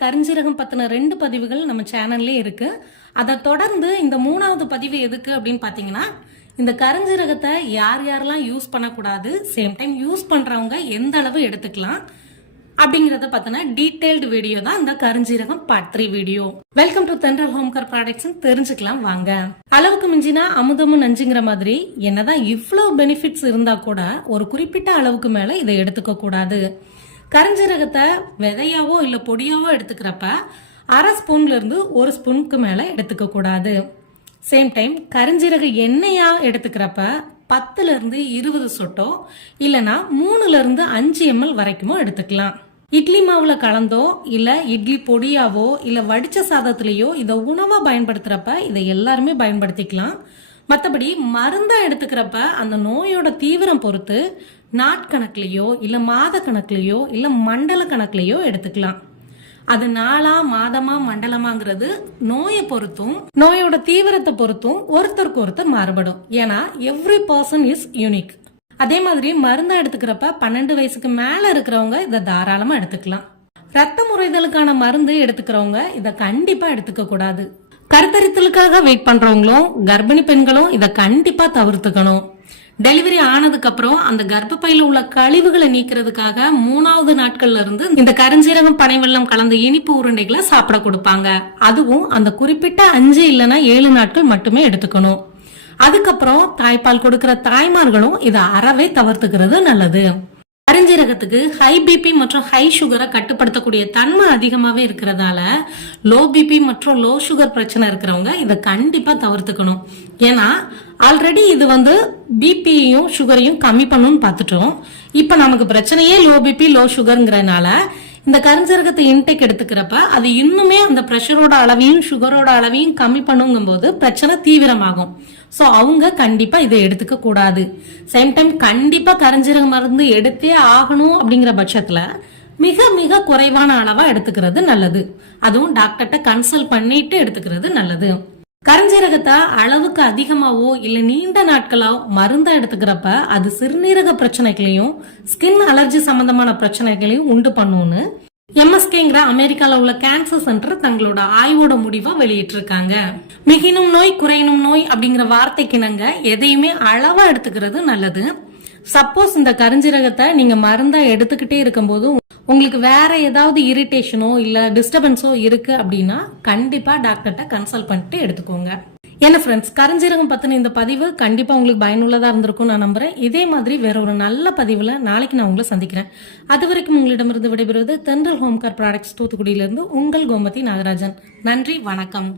கரிஞ்சீரகம் பத்தின ரெண்டு பதிவுகள் நம்ம சேனல்லே இருக்கு. அதை தொடர்ந்து இந்த மூணாவது பதிவு எதுக்கு அப்படின்னு பாத்தீங்கன்னா இந்த கரிஞ்சீரகத்தை யார் யாரெல்லாம் யூஸ் பண்ணக்கூடாது சேம் டைம் யூஸ் பண்ணுறவங்க எந்த அளவு எடுத்துக்கலாம் அப்படிங்கிறத பத்தின டீட்டெயில்டு வீடியோ தான் இந்த கருஞ்சீரகம் part three video welcome to Thendral home care products தெரிஞ்சுக்கலாம் வாங்க. அளவுக்கு மிஞ்சினா அமுதமும் நஞ்சுங்கிற மாதிரி என்னதான் இவ்வளோ பெனிஃபிட்ஸ் இருந்தா கூட ஒரு குறிப்பிட்ட அளவுக்கு மேலே இதை எடுத்துக்க கூடாது கரிஞ்சீரகத்தை விதையாவோ இல்லை பொடியாவோ எடுத்துக்கிறப்ப அரை ஸ்பூன்லேருந்து ஒரு ஸ்பூனுக்கு மேலே எடுத்துக்க கூடாது. சேம் டைம் கரிஞ்சீரக எண்ணெயாக எடுத்துக்கிறப்ப பத்துலேருந்து இருபது சொட்டோ இல்லைனா மூணுலேருந்து அஞ்சு எம்எல் வரைக்குமோ எடுத்துக்கலாம். இட்லி மாவுல கலந்தோ இல்ல இட்லி பொடியாவோ இல்ல வடிச்ச சாதத்திலேயோ இதை உணவா பயன்படுத்துறப்ப இதை எல்லாருமே பயன்படுத்திக்கலாம். மற்றபடி மருந்தாக எடுத்துக்கிறப்ப அந்த நோயோட தீவிரம் பொறுத்து நாட்கணக்குலயோ இல்லை மாத கணக்குலயோ இல்லை மண்டல கணக்குலேயோ எடுத்துக்கலாம். அது நாளா மாதமா மண்டலமாங்கிறது நோயை பொறுத்தும் நோயோட தீவிரத்தை பொறுத்தும் ஒருத்தருக்கு ஒருத்தர் மாறுபடும். ஏன்னா எவ்ரி பர்சன் இஸ் யூனிக் அதே மாதிரி மருந்தா எடுத்துக்கிறப்ப பன்னெண்டு வயசுக்கு மேல இருக்கிறவங்க இதை தாராளமா எடுத்துக்கலாம். ரத்த முறைதலுக்கான மருந்து எடுத்துக்கிறவங்க இதை கண்டிப்பா எடுத்துக்க கூடாது. கருத்தரித்தலுக்காக வெயிட் பண்றவங்களும் கர்ப்பிணி பெண்களும் இதை கண்டிப்பா தவிர்த்துக்கணும். டெலிவரி ஆனதுக்கு அப்புறம் அந்த கர்ப்பப்பையில உள்ள கழிவுகளை நீக்கிறதுக்காக மூணாவது நாட்கள்ல இருந்து இந்த கருஞ்சீரகம் பனைவெல்லம் கலந்த இனிப்பு உருண்டைகளை சாப்பிட கொடுப்பாங்க. அதுவும் அந்த குறிப்பிட்ட அஞ்சு இல்லைன்னா ஏழு நாட்கள் மட்டுமே எடுத்துக்கணும். அதுக்கப்புறம் தாய்ப்பால் கொடுக்கிற தாய்மார்களும் இதை அறவே தவிர்த்துக்கிறது நல்லது. கரிஞ்சீரகத்துக்கு ஹை பிபி மற்றும் ஹை சுகரை கட்டுப்படுத்தக்கூடிய தன்மை அதிகமாகவே இருக்கிறதால லோ பிபி மற்றும் லோ சுகர் பிரச்சனை இருக்கிறவங்க இதை கண்டிப்பாக தவிர்த்துக்கணும். ஏன்னா ஆல்ரெடி இது வந்து பிபியையும் சுகரையும் கம்மி பண்ணணும்னு பார்த்துட்டோம். இப்போ நமக்கு பிரச்சனையே லோ பிபி லோ சுகருங்கிறனால இந்த கருஞ்சீரகத்தை இன்டேக் எடுத்துக்கிறப்ப அது இன்னுமே அந்த ப்ரெஷரோட அளவையும் சுகரோட அளவையும் கம்மி பண்ணுங்கும்போது பிரச்சனை தீவிரமாகும். ஸோ அவங்க கண்டிப்பாக இதை எடுத்துக்க கூடாது. சேம் டைம் கண்டிப்பாக கரைஞ்சிரக மருந்து எடுத்தே ஆகணும் அப்படிங்கிற பட்சத்தில் மிக மிக குறைவான அளவாக எடுத்துக்கிறது நல்லது. அதுவும் டாக்டர்கிட்ட கன்சல்ட் பண்ணிட்டு எடுத்துக்கிறது நல்லது. கரஞ்சீரகத்தை அளவுக்கு அதிகமாவோ இல்ல நீண்ட நாட்களோ மருந்தா எடுத்துக்கிறப்ப அது சிறுநீரக பிரச்சனைகளையும் ஸ்கின் அலர்ஜி சம்பந்தமான பிரச்சனைகளையும் உண்டு பண்ணும்னு எம்எஸ்கேங்கிற அமெரிக்கால உள்ள கேன்சர் சென்டர் தங்களோட ஆய்வோட முடிவா வெளியிட்டிருக்காங்க. மிகினும் நோய் குறையினும் நோய் அப்படிங்கிற வார்த்தைக்கு நாங்க எதையுமே அளவா எடுத்துக்கிறது நல்லது. சப்போஸ் இந்த கருஞ்சீரகத்தை நீங்க மருந்தா எடுத்துக்கிட்டே இருக்கும்போது உங்களுக்கு வேற ஏதாவது இரிட்டேஷனோ இல்ல டிஸ்டர்பன்ஸோ இருக்கு அப்படின்னா கண்டிப்பா டாக்டர்கிட்ட கன்சல்ட் பண்ணிட்டு எடுத்துக்கோங்க. என்ன ஃப்ரெண்ட்ஸ் கரஞ்சீரகம் பற்றின இந்த பதிவு கண்டிப்பாக உங்களுக்கு பயனுள்ளதாக இருந்திருக்கும் நான் நம்புகிறேன் இதே மாதிரி வேற ஒரு நல்ல பதிவில் நாளைக்கு நான் உங்களை சந்திக்கிறேன். அது வரைக்கும் உங்களிடமிருந்து விடைபெறுவது தென்றல் ஹோம்கார் ப்ராடக்ட்ஸ் தூத்துக்குடியிலிருந்து உங்கள் கோமதி நாகராஜன். நன்றி வணக்கம்.